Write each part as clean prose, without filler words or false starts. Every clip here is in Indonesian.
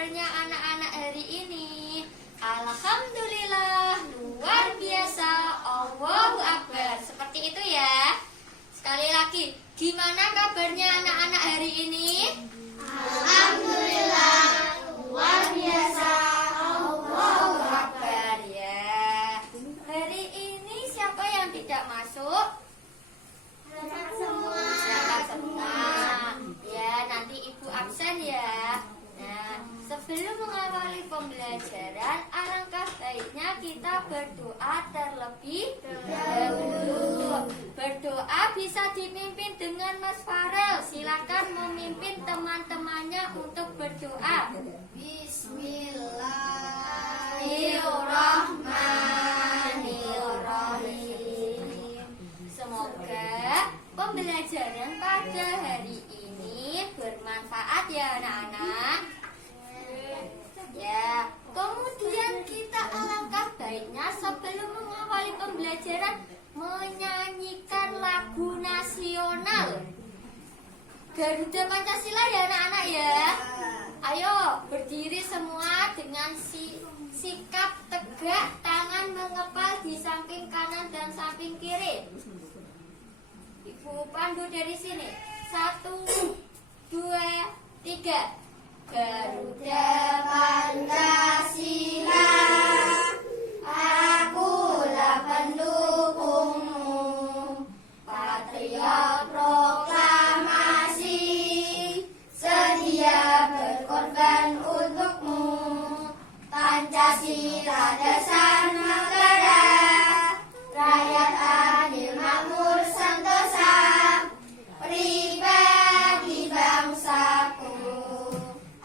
kabarnya anak-anak hari ini? Alhamdulillah, luar biasa, Allahu Akbar. Seperti itu ya. Sekali lagi, gimana kabarnya anak-anak hari ini? Alhamdulillah, luar biasa, Allahu Akbar ya. Hari ini siapa yang tidak masuk? semua. Siapa semua? Ya, nanti ibu absen ya. Nah, sebelum mengawali pembelajaran, alangkah baiknya kita berdoa terlebih dahulu. Berdoa bisa dipimpin dengan Mas Farel. Silakan memimpin teman-temannya untuk berdoa. Bismillahirrahmanirrahim. Semoga pembelajaran pada hari ini bermanfaat ya anak-anak. Ya, kemudian kita alangkah baiknya sebelum mengawali pembelajaran menyanyikan lagu nasional Garuda Pancasila ya anak-anak ya. Ayo berdiri semua dengan sikap tegak, tangan mengepal di samping kanan dan samping kiri. Ibu pandu dari sini. 1, 2, 3. Garuda Pancasila, akulah pendukungmu, patriot proklamasi, sedia berkorban untukmu. Pancasila dasar negara, rakyat adil makmur sentosa, pribadi bangsaku.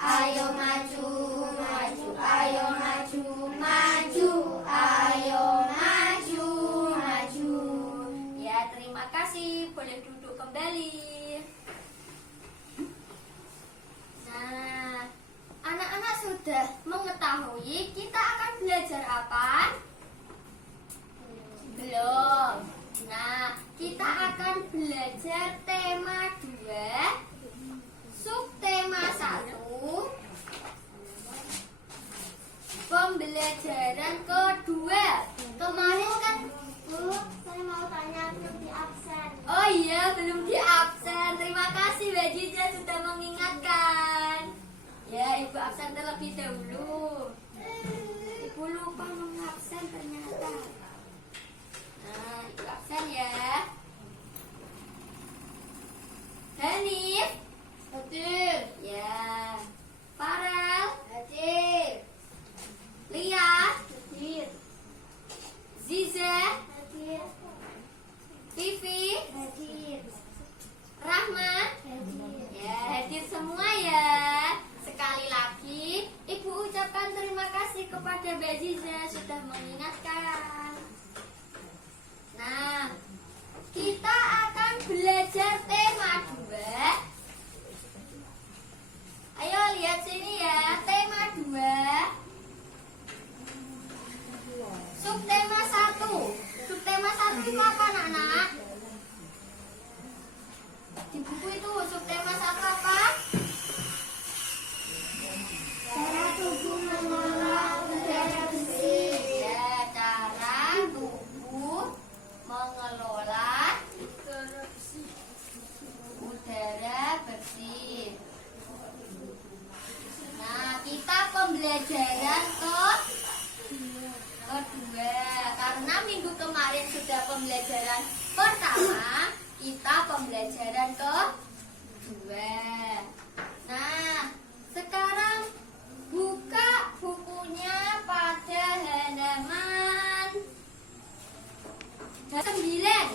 Ayo maju, maju, ayo maju, maju, ayo maju, maju. Ya, terima kasih. Boleh duduk kembali. Nah, anak-anak sudah mengetahui kita akan belajar apa? Belum. Nah, kita akan belajar tema 2, subtema 1, pembelajaran kedua. Kemarin kan Saya mau tanya, belum di absen. oh iya, belum di absen. Terima kasih Mbak Jiza sudah mengingatkan. Ya, ibu absen terlebih dahulu. Ibu lupa mengabsen ternyata. Nah, ibu absen ya. Hanif Hadir. ya. Farel Hadir. Lia, Hadir. Ziza, Hadir. Vivi, Hadir. Rahman. Hadir. Ya, hadir semua ya. Sekali lagi, Ibu ucapkan terima kasih kepada Mbak Ziza sudah mengingatkan. Nah, kita akan belajar tema 2. Ayo lihat sini ya, tema 2. Subtema 1. Subtema 1 itu apa anak-anak? Di buku itu subtema 1 apa? Cara tubuh mengelola udara bersih. Ya, cara tubuh mengelola udara bersih. Nah, kita pembelajaran kedua. Karena minggu kemarin sudah pembelajaran pertama, kita pembelajaran kedua. Nah, sekarang buka bukunya pada halaman 9.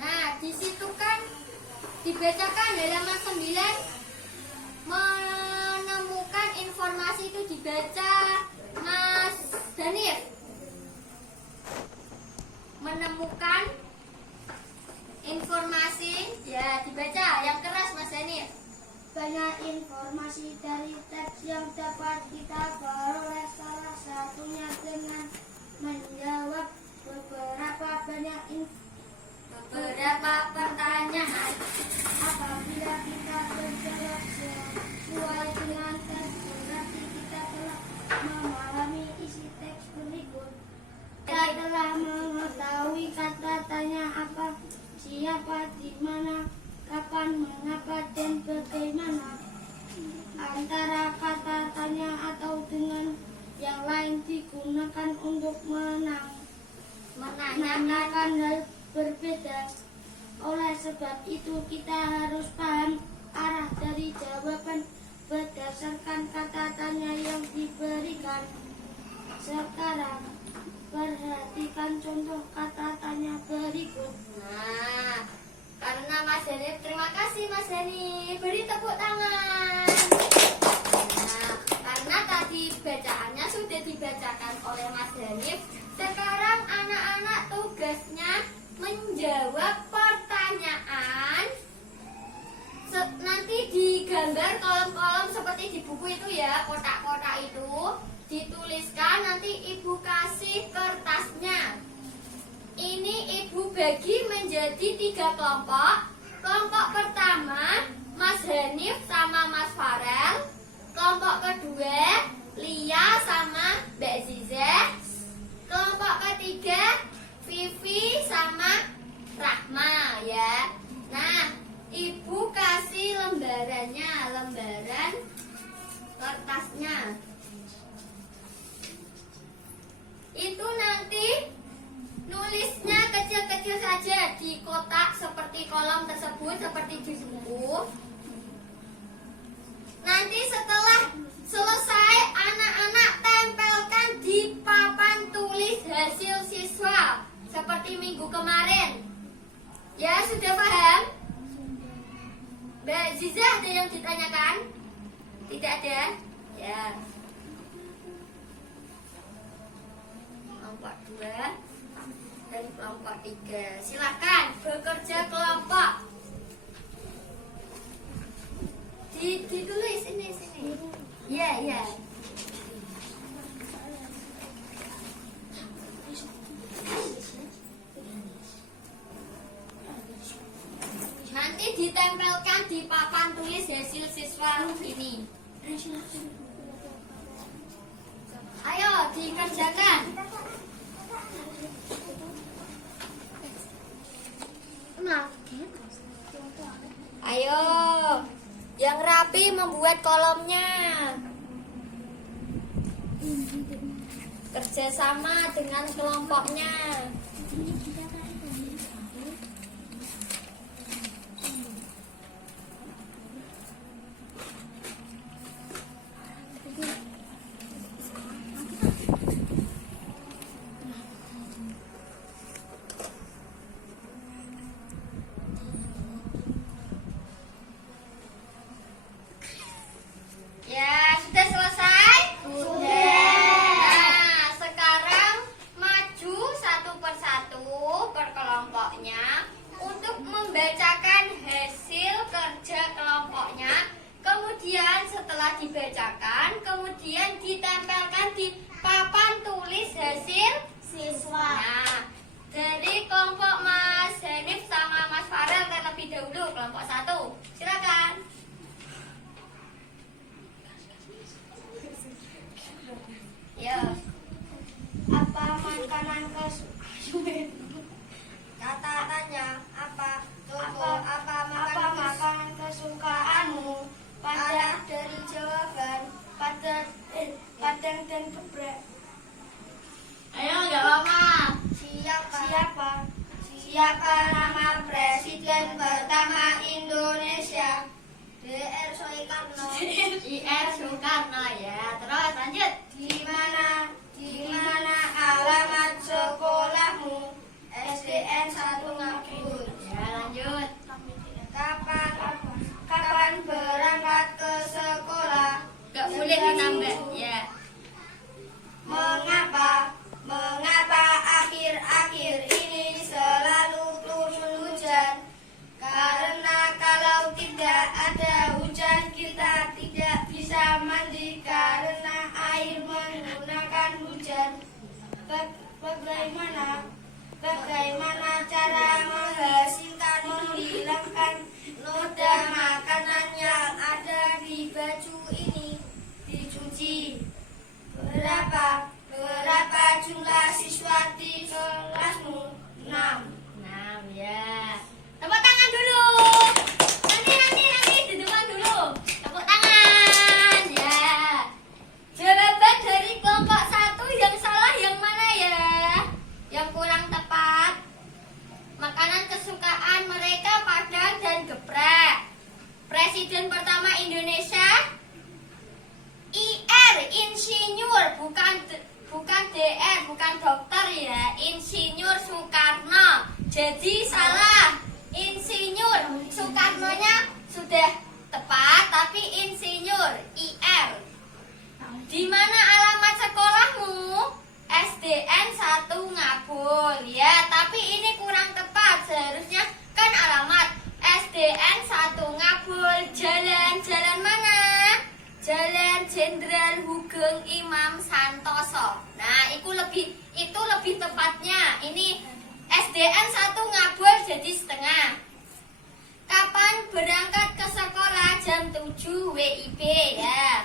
Nah, di situ kan dibacakan halaman 9, menemukan informasi itu dibaca Mas Danir. Menemukan informasi ya dibaca yang keras Mas Danir. Banyak informasi dari teks yang dapat kita peroleh, salah satunya dengan menjawab beberapa pertanyaan. Apabila kita menjawab sesuai dengan siapa, di mana, kapan, mengapa, dan bagaimana. Antara kata tanya atau dengan yang lain digunakan untuk menanyakan hal berbeda. Oleh sebab itu kita harus paham arah dari jawaban berdasarkan kata tanya yang diberikan. Sekarang perhatikan contoh kata tanya berikut. Nah, karena Mas Hanif, terima kasih Mas Hanif. Beri tepuk tangan. Nah, karena tadi bacaannya sudah dibacakan oleh Mas Hanif, sekarang anak-anak tugasnya menjawab pertanyaan. Nanti digambar kolom-kolom seperti di buku itu ya, kotak-kotak itu dituliskan, nanti ibu kasih kertasnya. Ini ibu bagi menjadi 3 kelompok. Kelompok pertama Mas Hanif sama Mas Farel. Kelompok kedua Lia sama Mbak Zizeh. Kelompok ketiga Vivi sama Rahma ya. Nah, ibu kasih lembarannya, lembaran kertasnya. Itu nanti nulisnya kecil-kecil saja di kotak seperti kolom tersebut, seperti di buku. Nanti setelah selesai, anak-anak tempelkan di papan tulis hasil siswa seperti minggu kemarin. Ya, sudah paham? Mbak Ziza, ada yang ditanyakan? Tidak ada? Ya. Kelompok 2 dan kelompok 3. Silakan bekerja kelompok. Ditulis sini. Ya. Nanti ditempelkan di papan tulis hasil siswa ini. Ayo dikerjakan. Ayo, yang rapi membuat kolomnya. Kerjasama dengan kelompoknya. Ya, sudah selesai? Sudah. Nah, sekarang maju satu persatu per kelompoknya untuk membacakan hasil kerja kelompoknya. Kemudian setelah dibacakan, kemudian ditempelkan di papan tulis hasil siswa. Nah, dari kelompok Mas Hanif sama Mas Farel terlebih dahulu, kelompok 1. Silakan. Ya. Apa makanan kesukaan? Kata tanya apa? Apa makanan kesukaanmu? Pada dari jawaban padang dan geprek. Ayo, nggak lama. Siapa nama presiden pertama Indonesia? DR Soekarno ya. Terus lanjut. Di mana alamat sekolahmu? SDN 1 Ngabur. Ya, lanjut. Kapan berangkat ke sekolah? Nggak boleh ditambah ya. Mengapa akhir-akhir ini selalu turun hujan? Karena kalau tidak ada hujan kita tidak bisa mandi karena air menggunakan hujan. Bagaimana cara menghilangkan noda makanan yang ada di baju ini? Dicuci. Berapa jumlah siswa di kelasmu? 6. 6 ya. Presiden pertama Indonesia? IR, insinyur, bukan DR, bukan dokter ya. Insinyur Soekarno. Jadi salah. Insinyur Soekarnonya sudah tepat, tapi insinyur IR. Di mana alamat sekolahmu? SDN 1 Ngabul. Ya, tapi ini kurang tepat. Seharusnya kan alamat SDN 1 Ngabul. Jalan mana? Jalan Jenderal Hugeng Imam Santoso. Nah, itu lebih tepatnya. Ini SDN 1 Ngabul jadi setengah. Kapan berangkat ke sekolah? Jam 7 WIB ya.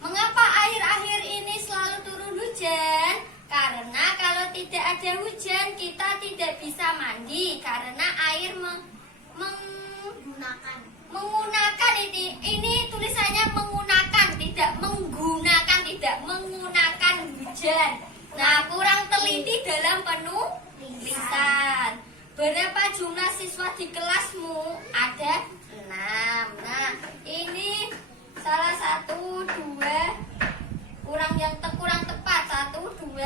Mengapa akhir-akhir ini selalu turun hujan? Karena kalau tidak ada hujan kita tidak bisa mandi karena air menggunakan ini tulisannya menggunakan, tidak menggunakan, tidak menggunakan hujan. Nah, kurang teliti dalam penulisan. Berapa jumlah siswa di kelasmu? Ada 6. Nah, ini salah 1, 2 kurang tepat 1, 2,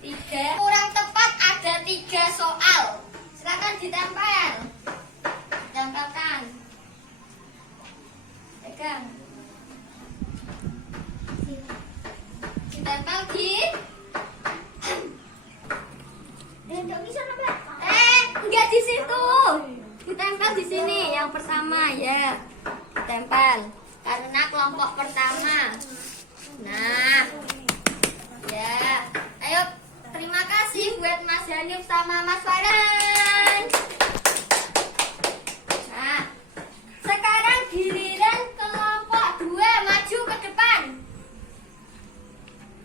3. Kurang tepat ada 3 soal. Silakan ditempel. Tempelkan. Pegang. Ditempel di enggak di situ. Ditempel di sini yang pertama ya. Ditempel karena kelompok pertama. Nah, ya, ayo terima kasih buat Mas Hanif sama Mas Farhan. Nah, sekarang giliran kelompok 2 maju ke depan.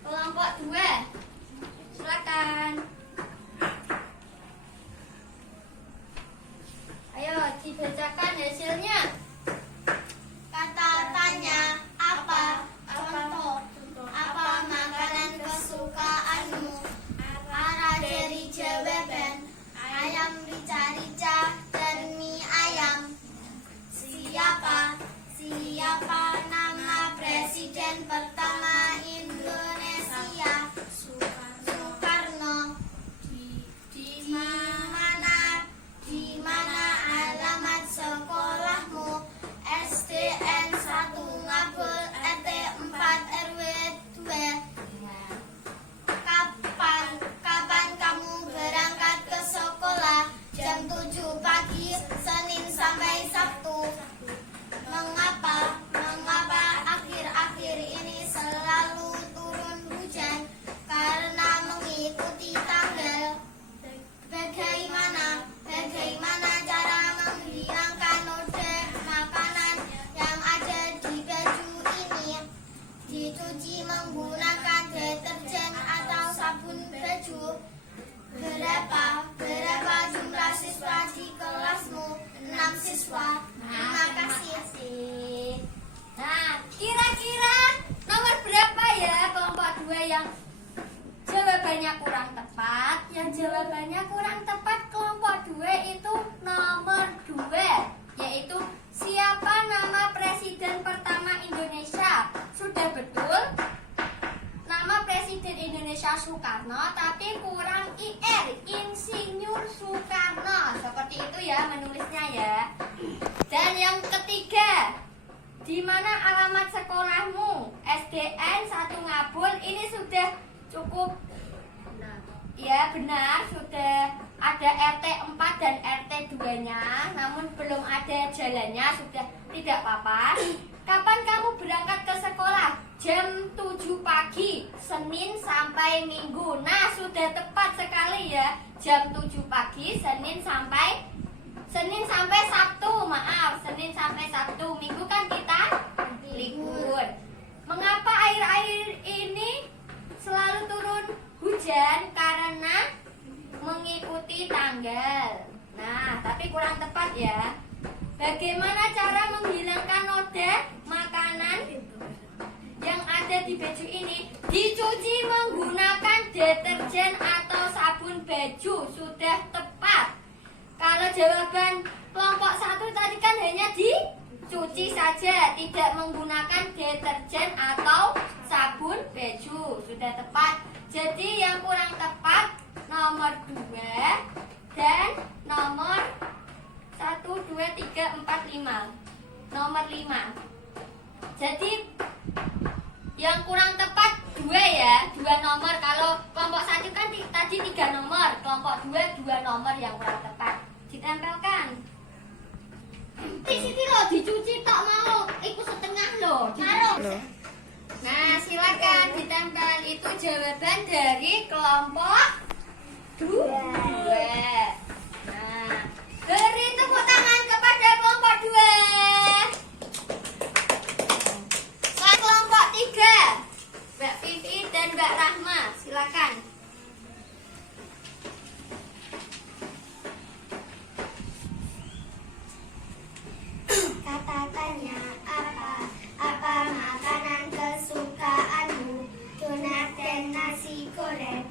Kelompok 2, silakan. Ayo dibacakan hasilnya. Kata tanya apa? Contoh. Apa makanan kesukaanmu? Arah dari jawaban. Ayam rica-rica dan mie ayam. Siapa nama presiden pertama Indonesia? Soekarno. Di mana alamat sekolahmu? SDN 1 Ngabul RT 4 RW 2. Kapan kamu berangkat ke sekolah? Jam 7 pagi Senin sampai Sabtu. Mengapa akhir-akhir ini selalu turun hujan? Karena mengikuti tanggal. Bagaimana cara menghilangkan noda makanan yang ada di baju ini? Dicuci menggunakan deterjen atau sabun baju. Berapa jumlah siswa di kelasmu? 6 siswa. Terima kasih. Nah, kira-kira nomor berapa ya kelompok 2 yang jawabannya kurang tepat? Yang jawabannya kurang tepat kelompok 2 itu nomor 2, yaitu siapa nama presiden pertama Indonesia? Sudah betul. Nama presiden Indonesia Soekarno, tapi kurang IR, insinyur Soekarno. Seperti itu ya menulisnya ya. Dan yang ketiga, di mana alamat sekolahmu? SDN 1 Ngabul. Ini sudah cukup ya, benar, sudah ada RT 4 dan RT 2-nya, namun belum ada jalannya, sudah tidak apa-apa. Kapan kamu berangkat ke sekolah? Jam 7 pagi, Senin sampai Minggu. Nah, sudah tepat sekali ya. Jam 7 pagi, Senin sampai Sabtu. Maaf, Senin sampai Sabtu. Minggu kan kita libur. Mengapa akhir-akhir ini selalu turun hujan? Karena mengikuti tanggal. Nah, tapi kurang tepat ya. Bagaimana cara menghilangkan noda makanan yang ada di baju ini? Dicuci menggunakan deterjen atau sabun baju. Sudah tepat. Kalau jawaban kelompok 1 tadi kan hanya cuci saja, tidak menggunakan deterjen atau sabun baju. Sudah tepat. Jadi yang kurang tepat nomor 2 dan nomor 1, 2, 3, 4, 5. Nomor 5. Jadi yang kurang tepat 2 ya, 2 nomor. Kalau kelompok 1 kan tadi 3 nomor, kelompok 2 2 nomor yang kurang tepat. Ditempelkan. Di sini loh dicuci tak mau, ikut setengah loh. Taruh. Nah, silakan ditempel. Itu jawaban dari kelompok 2. Nah, beri tepuk tangan kepada kelompok 2. Kelompok 3, Mbak Vivi dan Mbak Rahma, silakan. Katakannya apa makanan kesukaanmu? Donat dan nasi goreng.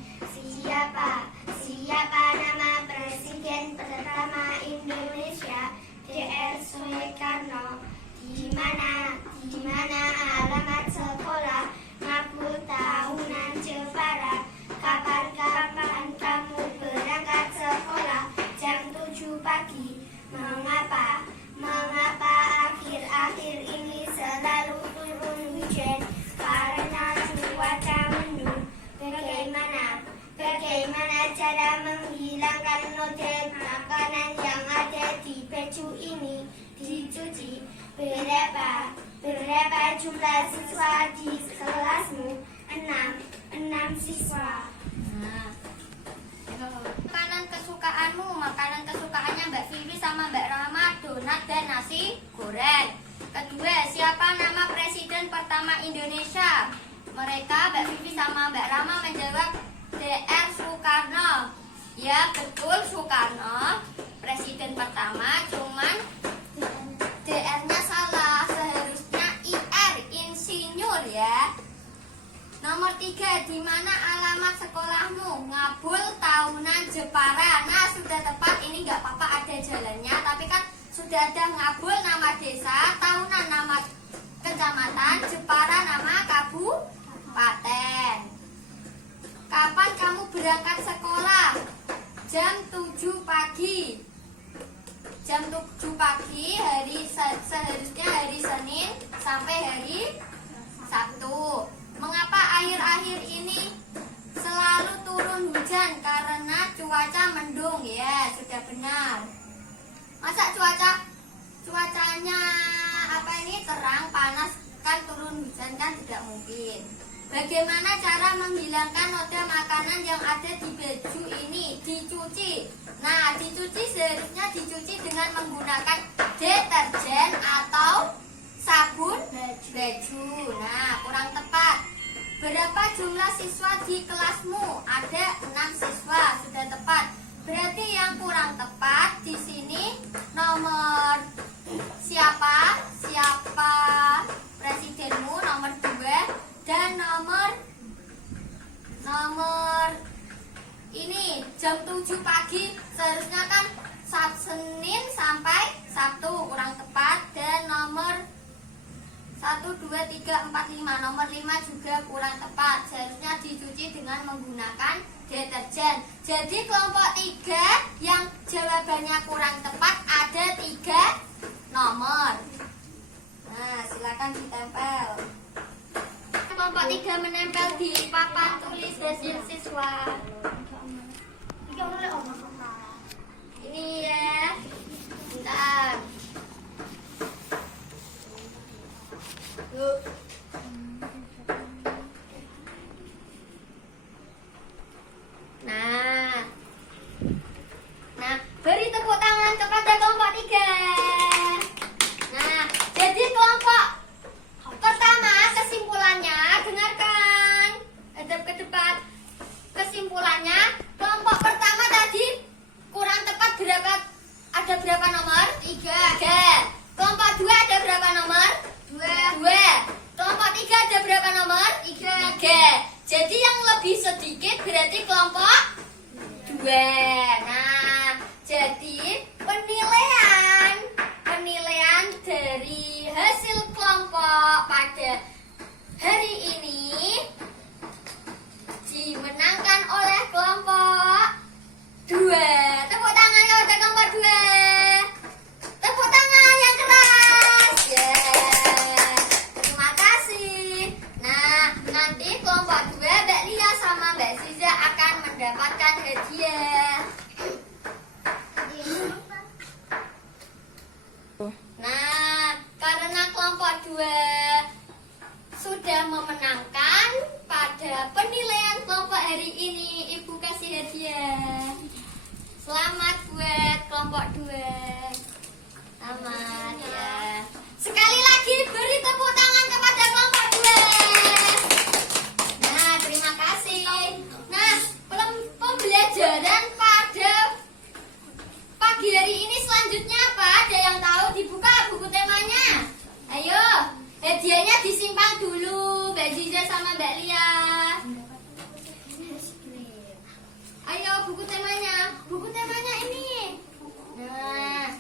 Siapa nama presiden pertama Indonesia? DR Soekarno. Di mana alamat sekolah? Ngapul tahunan Jepara. Kapan kamu berangkat sekolah? Jam 7 pagi. Mengapa akhir-akhir ini selalu turun hujan? Karena cuaca mendung. Bagaimana cara menghilangkan noda makanan yang ada di baju ini? Dicuci. Berapa jumlah siswa di kelasmu? 6 siswa. Nah, makanan kesukaannya Mbak Vivi sama Mbak Rahma, donat dan nasi goreng. Kedua, siapa nama presiden pertama Indonesia? Mereka Mbak Vivi sama Mbak Rahma menjawab DR Soekarno. Ya betul, Soekarno presiden pertama, cuman DR-nya salah, seharusnya IR, insinyur ya. Nomor 3, di mana alamat sekolahmu? Ngabul tahunan Jepara. Nah, sudah tepat, ini nggak apa-apa ada jalannya, tapi kan sudah ada Ngabul nama desa, tahunan nama kecamatan, Jepara nama kabupaten. Kapan kamu berangkat sekolah? Jam 7 pagi. Jam 7 pagi seharusnya hari Senin sampai hari Sabtu. Mengapa akhir-akhir ini selalu turun hujan? Karena cuaca mendung. Ya, sudah benar. Masa cuacanya terang, panas, kan turun hujan kan tidak mungkin. Bagaimana cara menghilangkan noda makanan yang ada di baju ini? Dicuci. Nah, dicuci seharusnya dicuci dengan menggunakan deterjen atau sabun baju. Nah, kurang tepat. Berapa jumlah siswa di kelasmu? Ada 6 siswa. Sudah tepat. Berarti yang kurang tepat di sini nomor siapa presidenmu, nomor 2, dan nomor ini jam 7 pagi. Seharusnya kan Senin sampai Sabtu, kurang tepat. Dan nomor 1, 2, 3, 4, 5. Nomor 5 juga kurang tepat. Seharusnya dicuci dengan menggunakan deterjen. Jadi kelompok 3 yang jawabannya kurang tepat ada 3 nomor. Nah, silakan ditempel. Kelompok 3 menempel di papan tulis hasil siswa. Ini ya. Bentar. Nah, beri tepuk tangan kepada kelompok 3. Nah, jadi kelompok pertama kesimpulannya, dengarkan. Hadap ke depan. Kesimpulannya, kelompok pertama tadi kurang tepat berapa? Ada berapa nomor? 3. Kelompok 2 ada berapa nomor? 2. Kelompok 3 ada berapa nomor? 3. Jadi yang lebih sedikit berarti kelompok 2. Nah, jadi penilaian dari Nah, karena kelompok 2 sudah memenangkan pada penilaian kelompok hari ini, Ibu kasih hadiah. Selamat buat kelompok 2. Selamat ya. Sekali lagi beri tepuk tangan kepada kelompok 2. Nah, terima kasih. Nah, pembelajaran pada pagi hari ini selanjutnya apa? Ada yang tahu? Dibuka buku temanya. Ayo, hadiahnya disimpan dulu, Mbak Ziza sama Mbak Lia. Ayo, buku temanya. Buku temanya ini. Nah,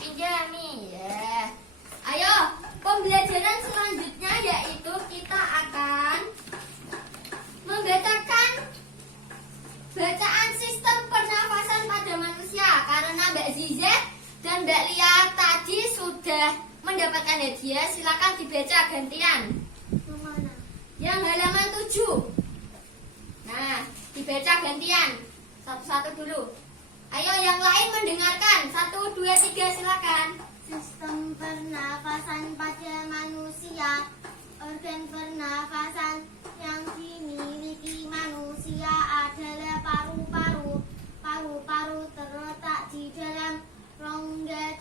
pinjam nih ya. Ayo, pembelajaran selanjutnya yaitu kita akan membacakan bacaan sistem pernafasan pada manusia. Karena Mbak Ziza dan Mbak Lia tadi sudah mendapatkan hadiah, silakan dibaca gantian. Yang halaman 7. Nah, dibaca gantian. Satu-satu dulu. Ayo yang lain mendengarkan. 1, 2, 3 silakan. Sistem pernafasan pada manusia. Organ pernafasan yang dimiliki manusia adalah paru-paru. Paru-paru terletak di dalam rongga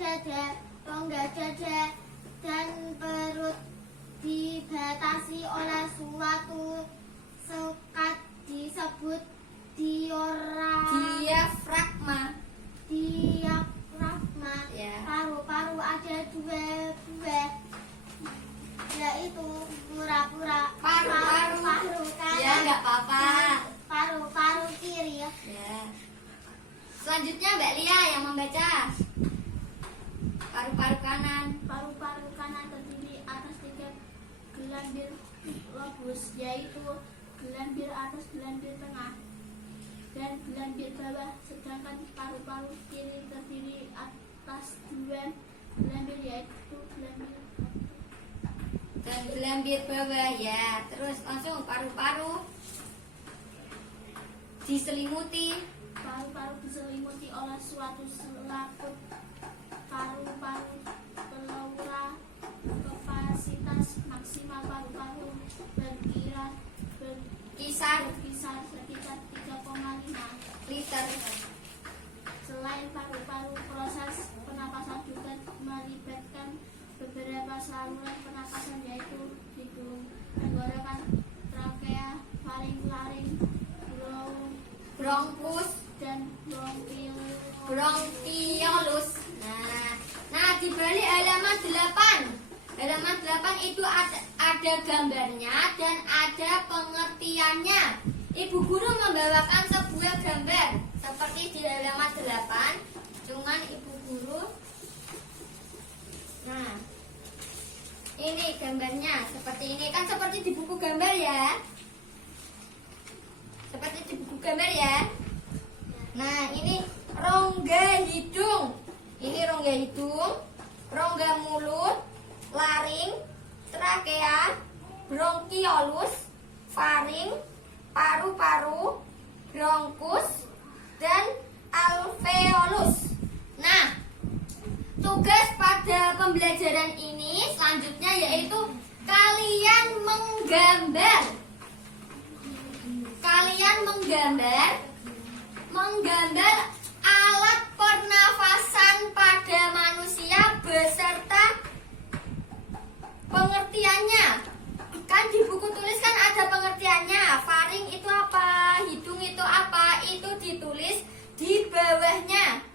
dada dan perut, dibatasi oleh suatu sekat disebut diafragma. Ya. Paru-paru ada dua buah, yaitu pura-pura Paru-paru. kanan, Ya, nggak apa-apa. paru-paru kiri. Ya. Selanjutnya Mbak Lia yang membaca. Paru-paru kanan. Paru-paru kanan terdiri atas 3 gelambir lobus, yaitu gelambir atas, gelambir tengah, dan gelambir bawah. Sedangkan paru-paru kiri terdiri atas 2 gelambir, yaitu gelambir Dan gelambir bawah ya. Terus langsung paru-paru diselimuti. Paru-paru diselimuti oleh suatu selaput. Paru-paru pleura. Kapasitas maksimal paru-paru Kisar berkisar sekitar 3,5 liter. Selain paru-paru, proses pernapasan juga melibatkan beberapa saluran pernapasan, yaitu hidung, tenggorokan, trakea, laring, Bronkus, dan bronkiolus. Nah di balik halaman 8. Halaman 8 itu ada gambarnya dan ada pengertiannya. Ibu guru membawakan sebuah gambar seperti di halaman 8. Cuman ibu guru, nah ini gambarnya seperti ini, kan seperti di buku gambar ya. Seperti di buku gambar ya. Nah ini rongga hidung. Ini rongga hidung, rongga mulut, laring, trakea, bronkiolus, faring, paru-paru, bronkus, dan alveolus. Nah, tugas pada pembelajaran ini selanjutnya yaitu kalian menggambar. Menggambar alat pernafasan pada manusia beserta pengertiannya. Kan di buku tulis kan ada pengertiannya. Faring itu apa? Hidung itu apa? Itu ditulis di bawahnya.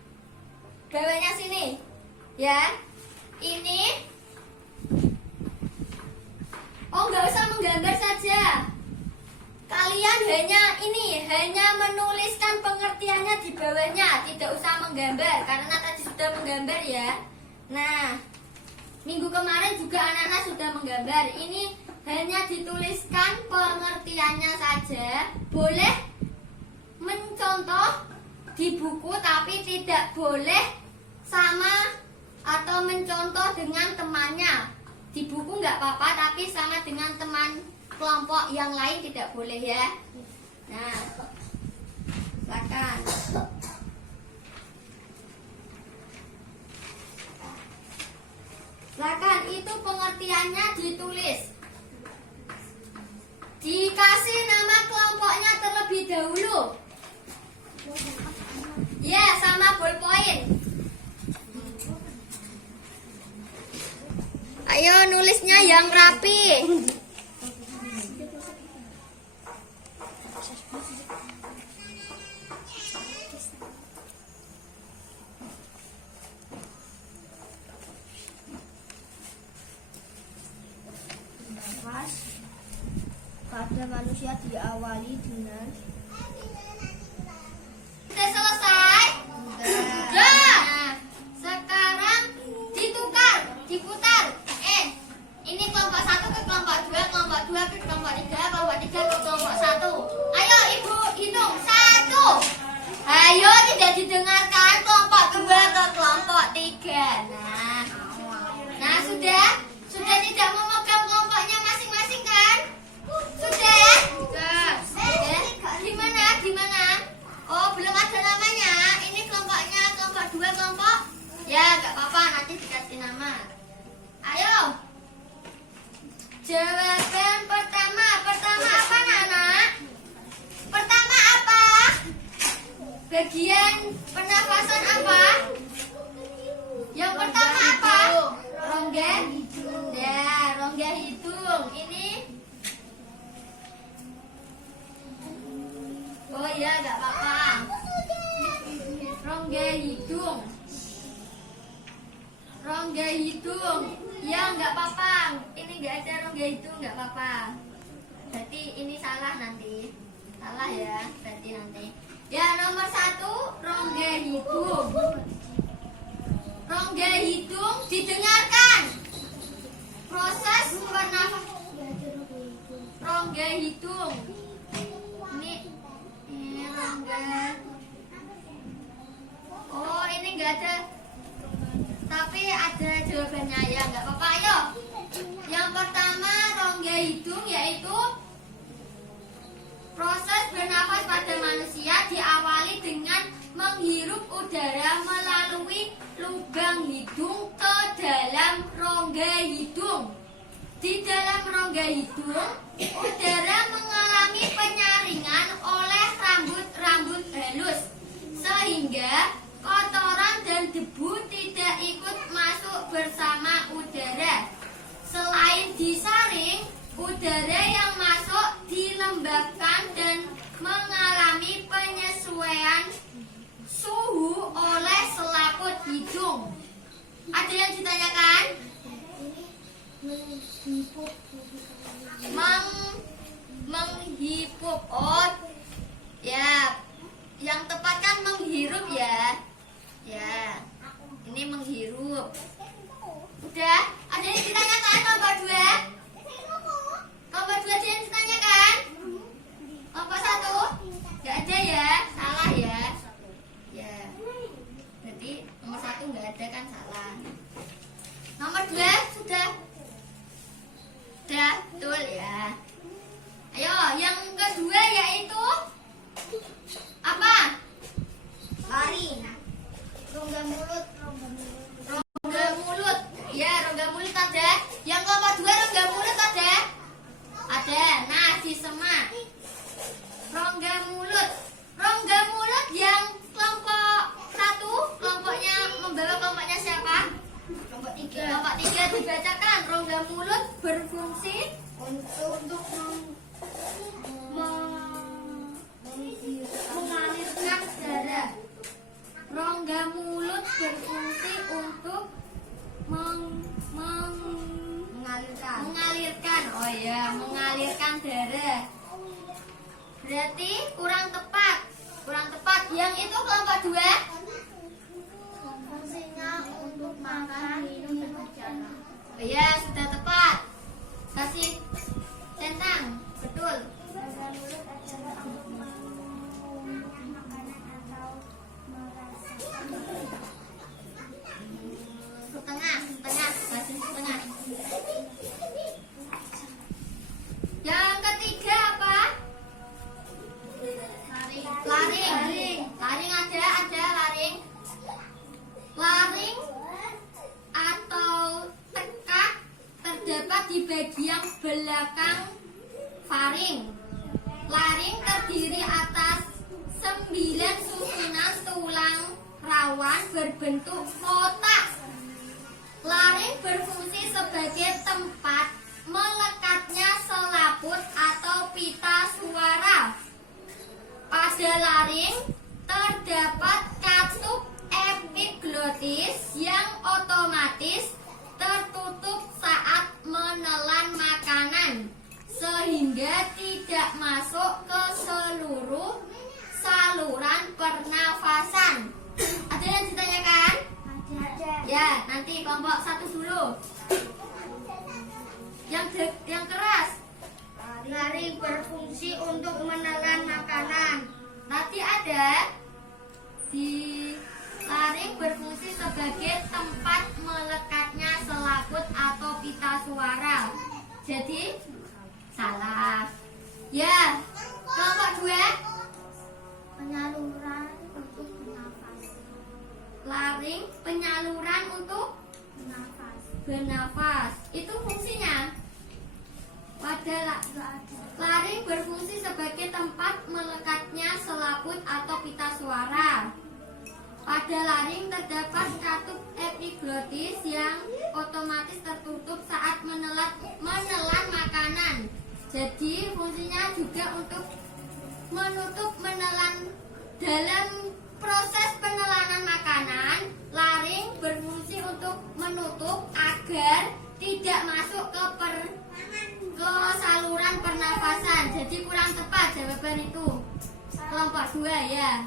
Bawahnya sini. Ya. Ini. Oh, nggak usah menggambar saja. Kalian hanya menuliskan pengertiannya di bawahnya, tidak usah menggambar karena tadi sudah menggambar ya. Nah, minggu kemarin juga anak-anak sudah menggambar. Ini hanya dituliskan pengertiannya saja. Boleh mencontoh di buku tapi tidak boleh sama atau mencontoh dengan temannya. Di buku nggak apa-apa tapi sama dengan teman kelompok yang lain tidak boleh ya. Nah, silakan. Caranya ditulis. Dikasih nama kelompoknya terlebih dahulu. Ya, sama ballpoint. Ayo nulisnya yang rapi. Nafas pada manusia diawali dengan Sudah selesai? Sudah. Sekarang ditukar, diputar. Ini kelompok 1 ke kelompok 2, kelompok 2 ke kelompok 3, kelompok 3 ke kelompok 1. Ayo ibu hitung 1. Ayo tidak didengarkan, kelompok 2 ke kelompok 3. Nah sudah tidak memegang kelompoknya masing-masing kan? Sudah? Gimana? Oh, belum ada namanya. Ini kelompoknya kelompok 2 kelompok. Ya, gak apa-apa, nanti dikasih nama. Ayo. Jawaban pertama apa anak? Pertama apa? Bagian pernafasan apa? Yang pertama apa? Rongga hidung. Nah, rongga hidung. Ini. Oh iya, gak apa-apa. Rongga hidung. Rongga hidung. Ya, nggak apa-apa. Ini nggak ada rongga hidung, nggak apa-apa. Berarti ini salah nanti. Salah ya, berarti nanti. Ya, nomor 1, rongga hidung. Rongga hidung didengarkan. Proses pernafasan. Rongga hidung. Ini rongga. Oh, ini nggak ada. Tapi ada jawabannya ya, nggak apa-apa. Ayo. Yang pertama rongga hidung yaitu proses bernafas pada manusia diawali dengan menghirup udara melalui lubang hidung ke dalam rongga hidung. Di dalam rongga hidung, udara mengalami penyaringan oleh rambut-rambut halus sehingga kotoran dan debu tidak ikut masuk bersama udara. Selain disaring, udara yang masuk dilembabkan dan mengalami penyesuaian suhu oleh selaput hidung. Ada yang ditanyakan? Menghirup. Oh, ya. Yang tepat kan menghirup ya. Ya, ini menghirup. Udah, ada yang ditanyakan kelompok 2? Kelompok 2 ada yang ditanyakan? Kelompok 1? Gak ada ya, salah ya. Ya, berarti nomor 1 gak ada kan salah. Nomor 2 sudah? Sudah, betul ya. Ayo, yang kedua yaitu apa? Lari. Rongga mulut. Rongga mulut. Ya, rongga mulut ada. Yang kelompok 2 rongga mulut ada? Ada. Nah, disemak. Rongga mulut. Rongga mulut yang kelompok 1, kelompoknya membawa kelompoknya siapa? Kelompok 3. Kelompok 3 dibacakan. Rongga mulut berfungsi untuk mengalirkan darah. Rongga mulut berfungsi untuk mengalirkan. Oh ya, mengalirkan darah. Berarti kurang tepat. Yang itu kelompok 2? fungsinya untuk makan, minum, dan berjalan. Oh ya, sudah tepat. Kasih centang. Betul. Rongga mulut adalah untuk mengunyah makanan atau merasakan. Setengah. Kasih setengah. Yang ketiga apa? Laring ada laring. Laring atau tekak bagian belakang faring. Laring terdiri atas 9 susunan tulang rawan berbentuk kotak. Laring berfungsi sebagai tempat melekatnya selaput atau pita suara. Pada laring terdapat katup epiglotis yang otomatis tertutup saat menelan makanan, sehingga tidak masuk ke seluruh saluran pernafasan. Ada yang ditanyakan? Ada. Ya, nanti kelompok 1 dulu. Yang keras. Laring berfungsi untuk menelan makanan. Tadi ada di laring berfungsi sebagai tempat melekatnya selaput atau pita suara. Jadi salah. Ya, kelompok 2. Penyaluran untuk bernafas. Laring penyaluran untuk bernafas. Itu fungsinya. Pada laring berfungsi sebagai tempat melekatnya selaput atau pita suara. Pada laring terdapat katup epiglotis yang otomatis tertutup saat menelan makanan. Jadi fungsinya juga untuk menelan. Dalam proses penelanan makanan, laring berfungsi untuk menutup agar tidak masuk ke saluran pernafasan. Jadi kurang tepat jawaban itu. Kelompok 2 ya.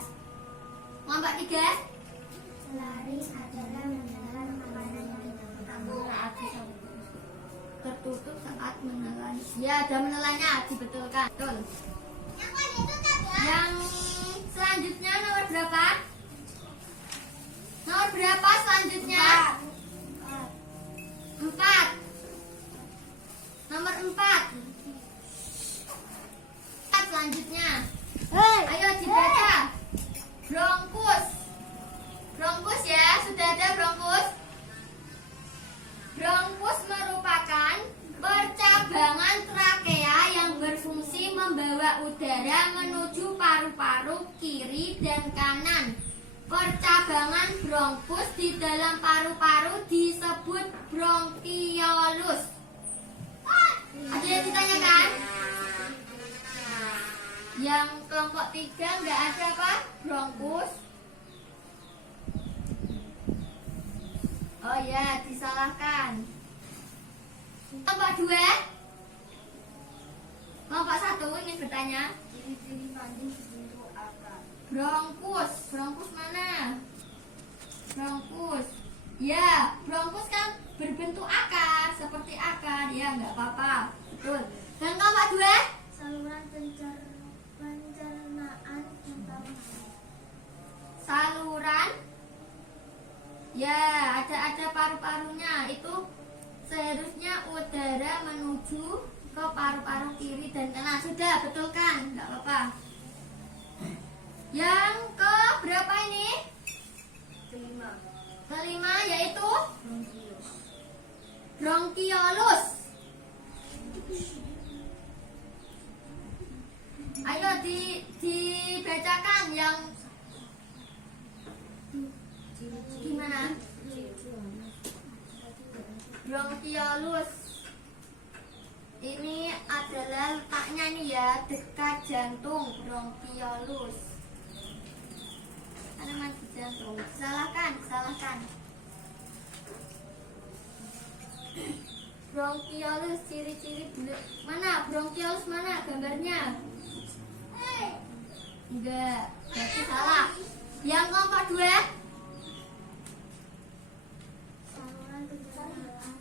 Kelompok 3. Laring adalah menelan makanan yang Tertutup saat menelan. Ya, ada menelannya, dibetulkan. Betul. Yang selanjutnya nomor berapa? Nomor berapa selanjutnya? 4. Nomor 4. Selanjutnya. Ayo dibaca. Bronkus. Bronkus ya, sudah ada bronkus? Bronkus merupakan percabangan trakea yang berfungsi membawa udara menuju paru-paru kiri dan kanan. Percabangan bronkus di dalam paru-paru disebut bronkiolus. Ada yang ditanyakan? Yang kelompok 3 nggak ada apa? Bronkus. Oh ya, disalahkan. Kelompok 2. Kelompok 1 ini bertanya. ciri-ciri mandi berbentuk akar. Bronkus. Bronkus mana? Bronkus. Ya, bronkus kan berbentuk akar, seperti akar. Ya, nggak apa-apa. Betul. Dan kelompok 2. Saluran pencernaan utama. Saluran. Ya, ada paru-parunya. Itu seharusnya udara menuju ke paru-paru kiri dan kanan. Sudah, betul kan? Nggak apa-apa. Yang ke berapa ini? Kelima yaitu bronkiolus. Ayo dibacakan yang gimana? Bronkiolus ini adalah letaknya nih ya, dekat jantung. Bronkiolus tanaman di jantung. Salahkan. Bronkiolus ciri-ciri mana? Bronkiolus mana gambarnya? Enggak, berarti salah. Yang kelompok 2. Saluran pencernaan.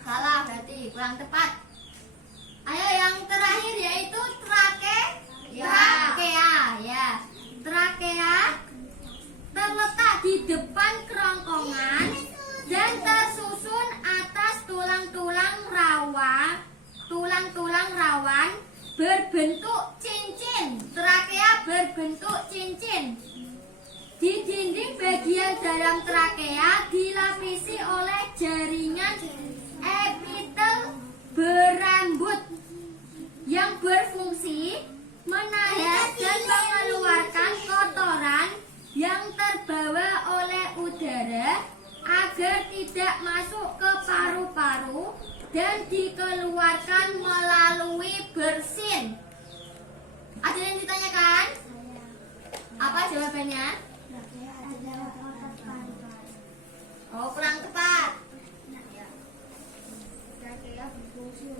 Salah, berarti kurang tepat. Ayo yang terakhir yaitu trakea. Ya. Trakea terletak di depan kerongkongan dan tersusun atas tulang-tulang rawan berbentuk cincin. Trakea berbentuk cincin. Di dinding bagian dalam trakea dilapisi oleh jaringan epitel yang berfungsi menahan dan mengeluarkan kotoran yang terbawa oleh udara agar tidak masuk ke paru-paru dan dikeluarkan melalui bersin. Ada yang ditanyakan? Apa jawabannya? Oh, kurang tepat.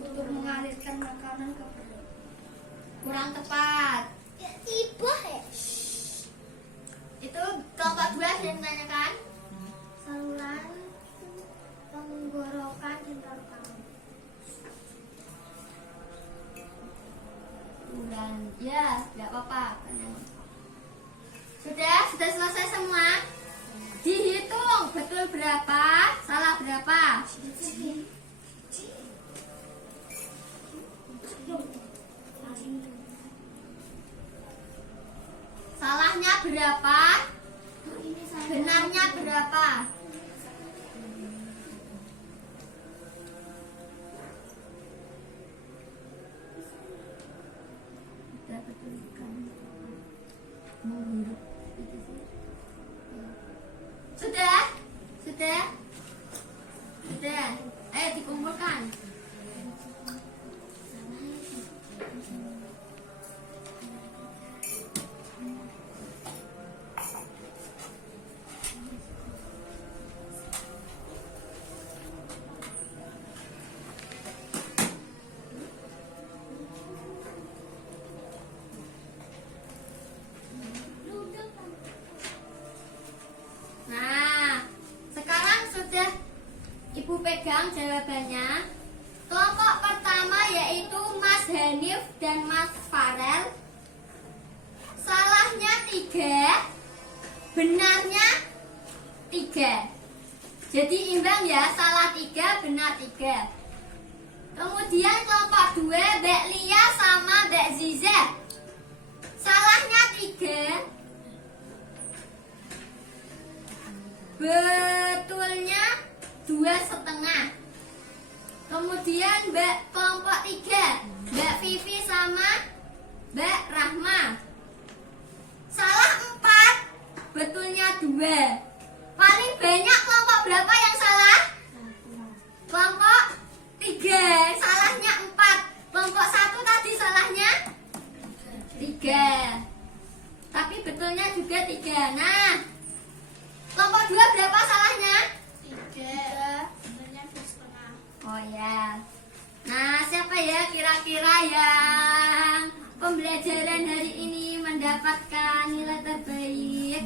Untuk mengalirkan makanan ke perut. Kurang tepat. Tiba ya. Itu kelompok 2 ada yang ditanyakan? Saluran tenggorokan dan paru-paru. Bulan. Ya, nggak apa-apa. Sudah selesai semua? Dihitung betul berapa, salah berapa? Salahnya berapa? Benarnya berapa? Kita betulkan. Menghirup. Sudah? Sudah? Sudah. Ayo dikumpulkan. Nah, sekarang sudah Ibu pegang jawabannya. Kelompok pertama yaitu Mas Hanif dan Mas Farel. Salahnya 3, benarnya 3. Jadi imbang ya, salah 3, benar 3. Kemudian kelompok 2 Mbak Lia sama Mbak Ziza. Salahnya 3, betulnya 2,5. Kemudian kelompok 3 Mbak Vivi sama Mbak Rahma. Salah 4, betulnya 2. Paling banyak kelompok berapa yang salah? Kelompok 3, salahnya 4. Kelompok 1 tadi salahnya 3. Tapi betulnya juga 3. Nah, kelompok 2 berapa salahnya? 3. Sebenarnya 2,5. Oh ya. Nah, siapa ya kira-kira yang pembelajaran hari ini mendapatkan nilai terbaik?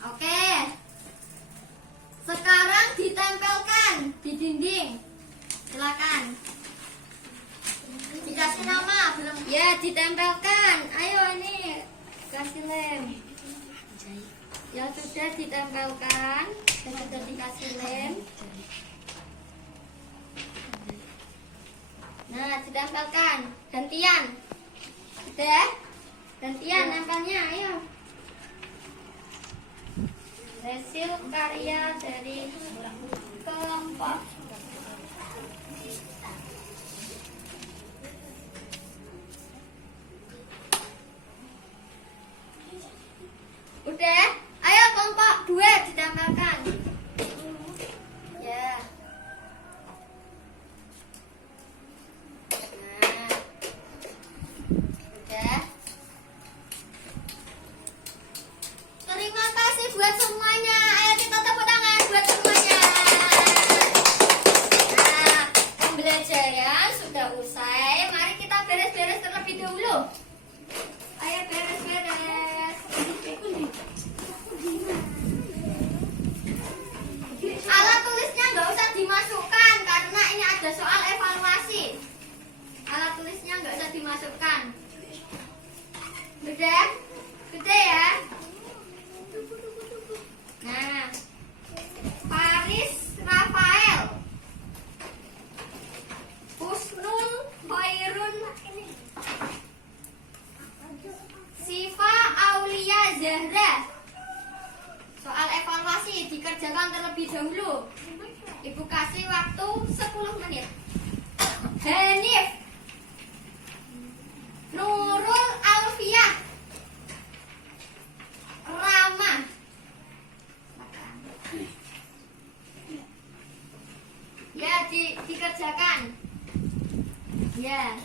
Oke. Sekarang ditempelkan di dinding. Silakan. Dikasih nama belum? Ya, ditempelkan. Ayo ini kasih lem. Ya sudah ditempelkan. Dan sudah dikasih lem. Nah, ditempelkan. Gantian. Sudah? Gantian nempelnya, ayo. Hasil karya dari kelompok. Udah? Ayo kelompok 2 ditempelkan. Ya. Nah. Udah. Terima kasih buat semuanya. Ayo kita tepuk tangan buat semuanya. Nah, pembelajaran sudah usai. Mari kita beres-beres terlebih dahulu. Ayo beres-beres. Alat tulisnya nggak usah dimasukkan karena ini ada soal evaluasi. Alat tulisnya nggak usah dimasukkan. Sudah? Sudah ya? Nah, Paris Rafael, Husnul Khairun, Siva Aulia Zahra. Soal evaluasi dikerjakan terlebih dahulu. Ibu kasih waktu 10 menit. Hanif, Nurul Alfiah, Rama. Ya, dikerjakan. Ya,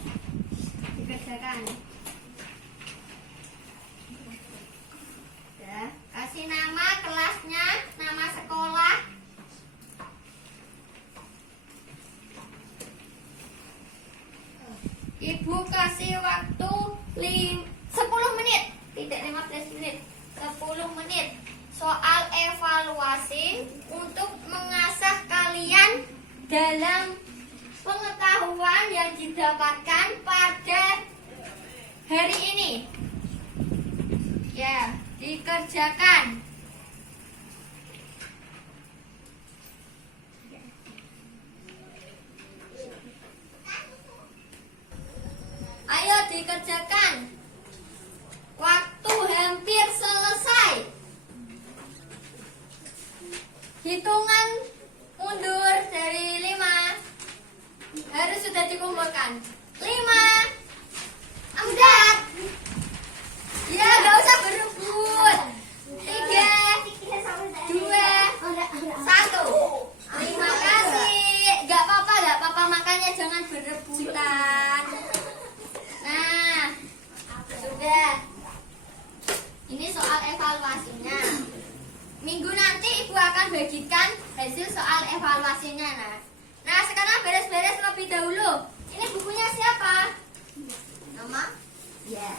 dikerjakan. Ya, kasih nama kelasnya, nama sekolah. Ibu kasih waktu 10 menit, tidak 15 menit, 10 menit. Soal evaluasi untuk mengasah kalian dalam pengetahuan yang didapatkan pada hari ini. Ya, dikerjakan. Ayo dikerjakan. Waktu hampir selesai. Hitungan mundur dari 5. Harus sudah dikumpulkan. 5, 4. Ya, gak usah berebut. 3, 2, 1. Terima kasih. Gak apa-apa, makanya jangan berebutan. Nah, sudah. Ini soal evaluasinya. Minggu nanti ibu akan bagikan hasil soal evaluasinya. Nah, sekarang beres-beres lebih dahulu. Ini bukunya siapa? Nama? Ya.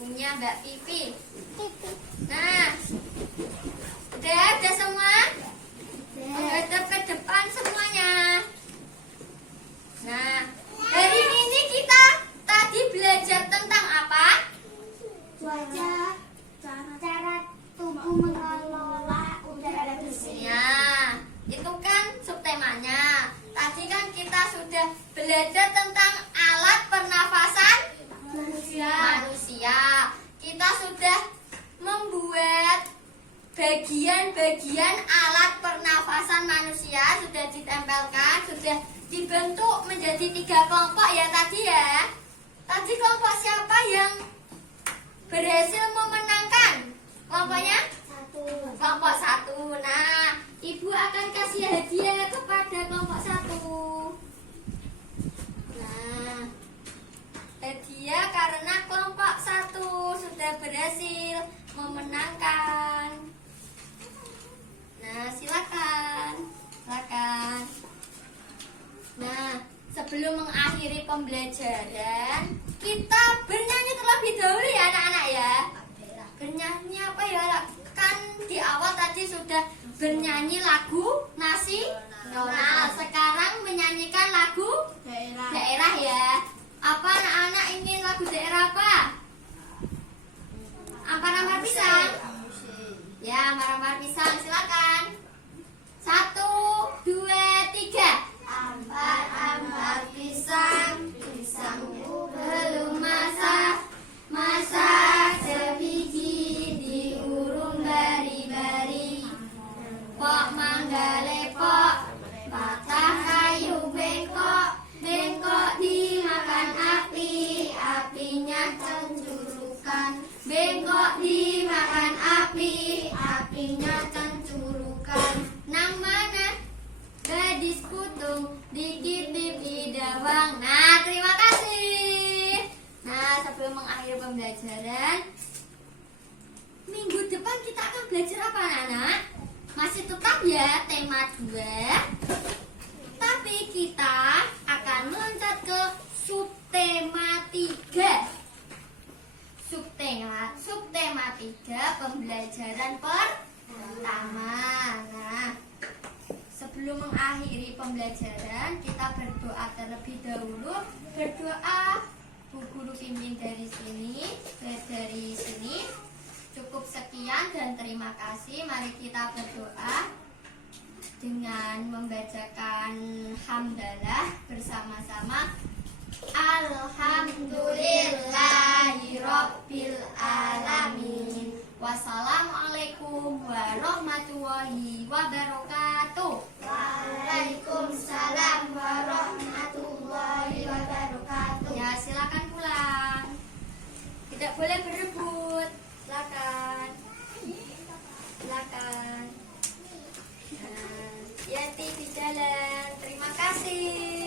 Punya Mbak Pipi. Nah, udah semua? Menghadap ke depan semuanya. Nah, hari ini kita tadi belajar tentang apa? Cuaca, cara tubuh mengelola udara bersih. Ya, itu kan subtemanya. Tadi kan kita sudah belajar tentang alat pernafasan manusia. Kita sudah membuat bagian-bagian alat pernafasan manusia, sudah ditempelkan, sudah dibentuk menjadi 3 kelompok ya tadi ya. Tadi kelompok siapa yang berhasil memenangkan? Kelompoknya? Kelompok 1. Nah, ibu akan kasih hadiah kepada kelompok 1. Nah, hadiah karena kelompok 1 sudah berhasil memenangkan. Nah, silakan. Nah, sebelum mengakhiri pembelajaran, kita bernyanyi terlebih dahulu ya anak-anak ya. Bernyanyi apa ya? Kan di awal tadi sudah bernyanyi lagu nasional. Sekarang menyanyikan lagu daerah ya. Apa anak-anak ingin lagu daerah apa? Ampar-ampar pisang. Ya, ampar-ampar pisang. Silakan. 1, 2, 3. Ampar-ampar pisang, pisangku belum masak, masak sebiji diurung bari-bari. Pok mangga lepok, patah kayu bengkok, bengkok dimakan api, apinya cencurukan. Bengkok dimakan api, apinya cencurukan. Nang mana? Gadis kutung dikit pipi dawang. Nah, terima kasih. Nah, sebelum mengakhiri pembelajaran, minggu depan kita akan belajar apa anak-anak? Masih tetap ya tema 2. Tapi kita akan loncat ke subtema 3. Subtema 3 pembelajaran pertama. Nah, sebelum mengakhiri pembelajaran, kita berdoa terlebih dahulu. Berdoa, Bu Guru pimpin dari sini. Cukup sekian dan terima kasih. Mari kita berdoa dengan membacakan hamdalah bersama-sama. Alhamdulillahirabbil alamin. Wassalamualaikum warahmatullahi wabarakatuh. jalan. Terima kasih.